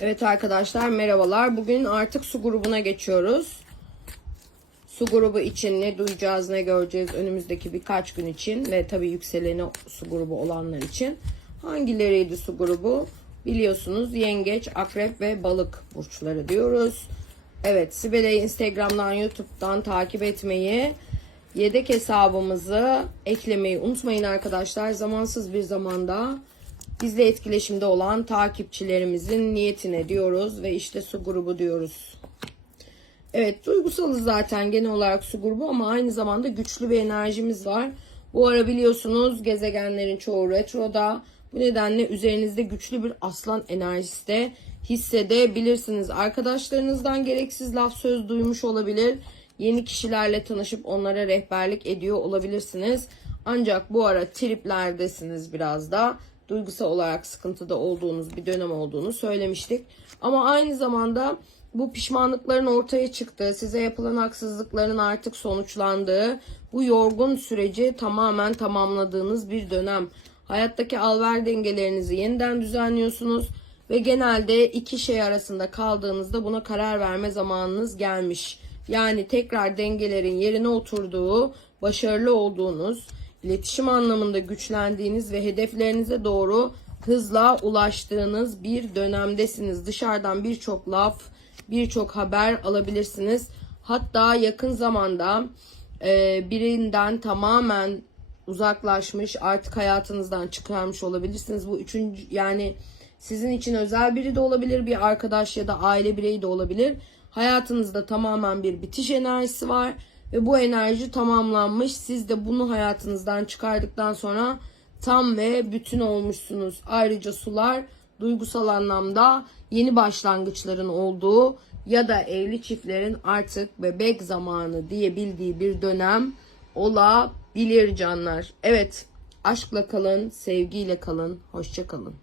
Evet arkadaşlar merhabalar. Bugün artık su grubuna geçiyoruz. Su grubu için ne duyacağız ne göreceğiz önümüzdeki birkaç gün için ve tabii yükseleni su grubu olanlar için. Hangileriydi su grubu? Biliyorsunuz yengeç, akrep ve balık burçları diyoruz. Evet Sibel'e Instagram'dan YouTube'dan takip etmeyi yedek hesabımızı eklemeyi unutmayın arkadaşlar. Zamansız bir zamanda bizle etkileşimde olan takipçilerimizin niyetine diyoruz ve işte su grubu diyoruz. Evet duygusalız zaten genel olarak su grubu ama aynı zamanda güçlü bir enerjimiz var. Bu ara biliyorsunuz gezegenlerin çoğu retroda. Bu nedenle üzerinizde güçlü bir aslan enerjisi de hissedebilirsiniz. Arkadaşlarınızdan gereksiz laf söz duymuş olabilir. Yeni kişilerle tanışıp onlara rehberlik ediyor olabilirsiniz. Ancak bu ara triplerdesiniz biraz da. Duygusal olarak sıkıntıda olduğunuz bir dönem olduğunu söylemiştik. Ama aynı zamanda bu pişmanlıkların ortaya çıktığı, size yapılan haksızlıkların artık sonuçlandığı, bu yorgun süreci tamamen tamamladığınız bir dönem. Hayattaki alver dengelerinizi yeniden düzenliyorsunuz ve genelde iki şey arasında kaldığınızda buna karar verme zamanınız gelmiş. Yani tekrar dengelerin yerine oturduğu, başarılı olduğunuz, iletişim anlamında güçlendiğiniz ve hedeflerinize doğru hızla ulaştığınız bir dönemdesiniz. Dışarıdan birçok laf, birçok haber alabilirsiniz. Hatta yakın zamanda e, birinden tamamen uzaklaşmış, artık hayatınızdan çıkarmış olabilirsiniz. Bu üçüncü yani sizin için özel biri de olabilir, bir arkadaş ya da aile bireyi de olabilir. Hayatınızda tamamen bir bitiş enerjisi var ve bu enerji tamamlanmış. Siz de bunu hayatınızdan çıkardıktan sonra tam ve bütün olmuşsunuz. Ayrıca sular duygusal anlamda yeni başlangıçların olduğu ya da evli çiftlerin artık bebek zamanı diyebildiği bir dönem olabilir canlar. Evet, aşkla kalın, sevgiyle kalın, hoşça kalın.